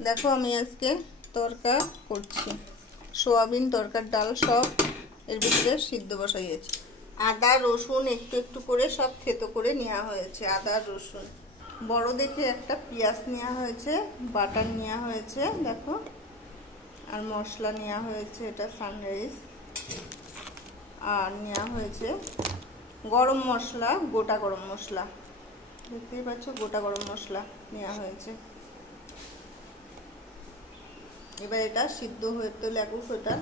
দেখো আমি আজকে তরকা করছি, সোয়াবিন তরকার ডাল সব এর ভিতরে সিদ্ধ বসাইয়েছি। আদা রসুন একটু একটু করে সব থেতো করে নেওয়া হয়েছে। আদা রসুন বড় দেখে একটা পেঁয়াজ নেওয়া হয়েছে, বাটার নেওয়া হয়েছে দেখো, আর মশলা নেওয়া হয়েছে, এটা সানরাইজ, আর নেওয়া হয়েছে গরম মশলা, গোটা গরম মশলা, দেখতেই পাচ্ছ গোটা গরম মশলা নেওয়া হয়েছে। এবার এটা সিদ্ধ হতে লাগুক। ওটা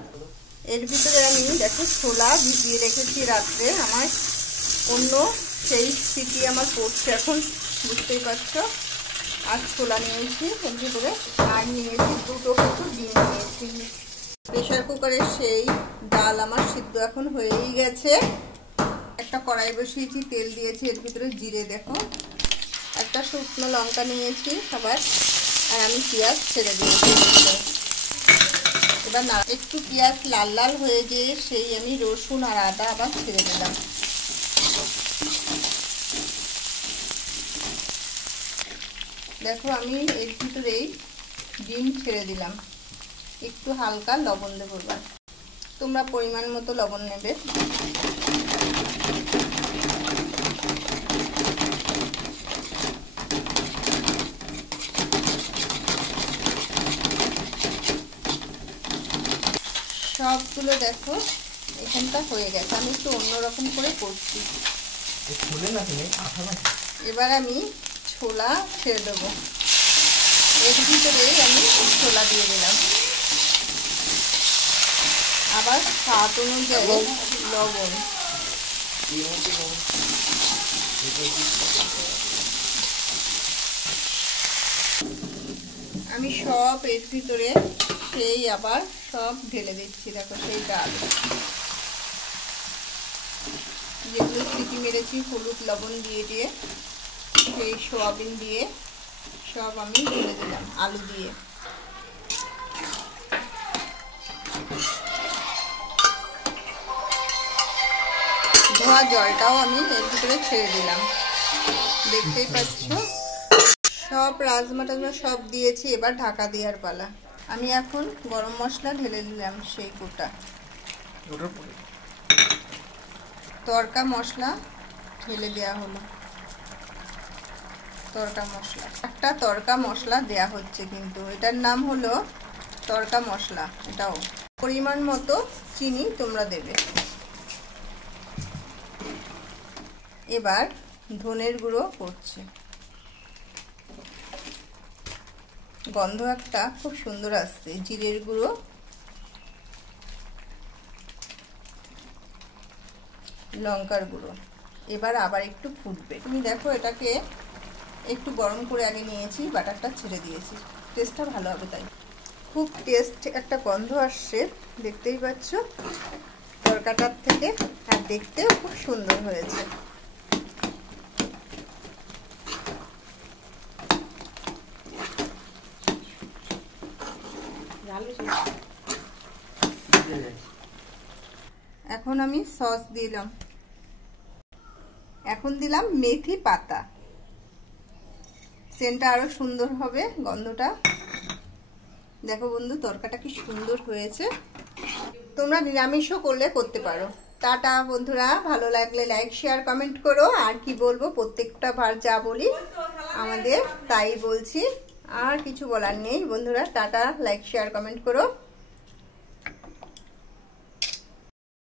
এর ভিতরে আমি দেখো ছোলা ভিজিয়ে রেখেছি রাত্রে, আমার অন্য সেই সিটি আমার পড়ছে এখন, বুঝতেই পারছো। আর ছোলা নিয়েছি এর ভিতরে, আর নিয়েছি দুটো কিছু ডিম নিয়েছি। প্রেশার কুকারের সেই ডাল আমার সিদ্ধ এখন হয়েই গেছে। একটা কড়াই বসিয়েছি, তেল দিয়েছি, এর ভিতরে জিরে দেখো, একটা শুকনো লঙ্কা নিয়েছি আবার, আর আমি পেঁয়াজ ছেড়ে দিয়েছি। এবার না একটু পেঁয়াজ লাল লাল হয়ে যেয়ে সেই আমি রসুন আর আদা আবার ছেড়ে দিলাম। দেখো আমি এর ভিতরেই ডিম ছেড়ে দিলাম, একটু হালকা লবণ দেবো। এবার তোমরা পরিমাণ মতো লবণ নেবে। সবগুলো দেখো এখানটা হয়ে গেছে, আমি একটু অন্যরকম করে করছি। এবার আমি ছোলা ছেড়ে দেবো, এর ভিতরে আমি ছোলা দিয়ে দিলাম, আবার স্বাদ অনুযায়ী লবণ। আমি সব এর ভিতরে সেই আবার সব ঢেলে দিচ্ছি। দেখো সেই ডাল যেগুলো সিটি মেরেছি হলুদ লবণ দিয়ে দিয়ে, সেই সোয়াবিন দিয়ে সব আমি ঢেলে দিলাম, আলু দিয়ে। ধোয়া জলটাও আমি এর ভিতরে ছেড়ে দিলাম, দেখতেই পাচ্ছ। সব রাজমা টাজমা সব দিয়েছি, এবার ঢাকা দেওয়ার পালা। আমি এখন গরম মশলা ঢেলে দিলাম, সেই গোটা তরকা মশলা ঢেলে দেওয়া হলো। তরকা মশলা, একটা তরকা মশলা দেয়া হচ্ছে, কিন্তু এটার নাম হলো তরকা মশলা। এটাও পরিমাণ মতো চিনি তোমরা দেবে। এবার ধনের গুঁড়ো করছি, গন্ধ একটা খুব সুন্দর আসছে। জিরের গুঁড়ো, লঙ্কার গুঁড়ো। এবার আবার একটু ফুটবে। তুমি দেখো এটাকে একটু গরম করে আগে নিয়েছি, বাটারটা ছেড়ে দিয়েছি, টেস্টটা ভালো হবে তাই। খুব টেস্ট একটা গন্ধ আসছে, দেখতেই পাচ্ছ তরকাটার থেকে, আর দেখতেও খুব সুন্দর হয়েছে। এখন আমি সস দিলাম, এখন দিলাম মেথি পাতা, সেন্টটা আরো সুন্দর হবে, গন্ধটা। দেখো বন্ধু তরকাটা কি সুন্দর হয়েছে। তোমরা নিরামিষও করলে করতে পারো। টাটা বন্ধুরা, ভালো লাগলে লাইক শেয়ার কমেন্ট করো। আর কি বলবো, প্রত্যেকটা বার যা বলি আমাদের তাই বলছি, আর কিছু বলার নেই বন্ধুরা। টাটা, লাইক শেয়ার কমেন্ট করো।